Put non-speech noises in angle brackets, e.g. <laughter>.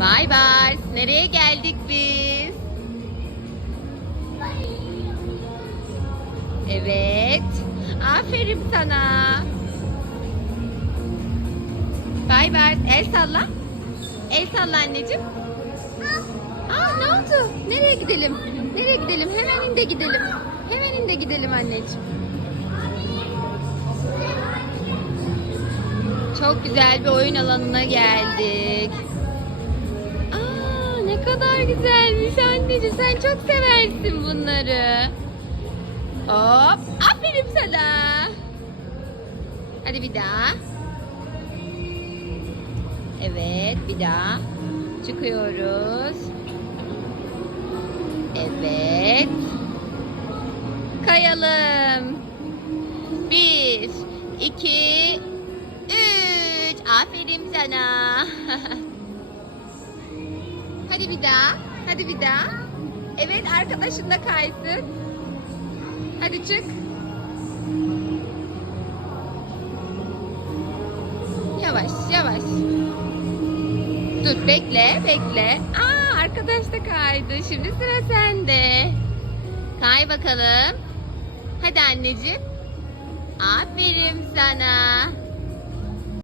Bay bay. Nereye geldik biz? Evet. Aferin sana. Bay bay. El salla. El salla anneciğim. Aa ne oldu? Nereye gidelim? Nereye gidelim? Hemen inde gidelim. Hemen inde gidelim anneciğim. Çok güzel bir oyun alanına geldik. Ne kadar güzelmiş anneciğim. Sen çok seversin bunları. Hop. Aferin sana. Hadi bir daha. Evet bir daha. Çıkıyoruz. Evet. Kayalım. Bir, iki, üç. Aferin sana. <laughs> Hadi bir daha. Hadi bir daha. Evet arkadaşın da kaysın. Hadi çık. Yavaş yavaş. Dur bekle bekle. Aa arkadaş da kaydı. Şimdi sıra sende. Kay bakalım. Hadi anneciğim. Aferin sana.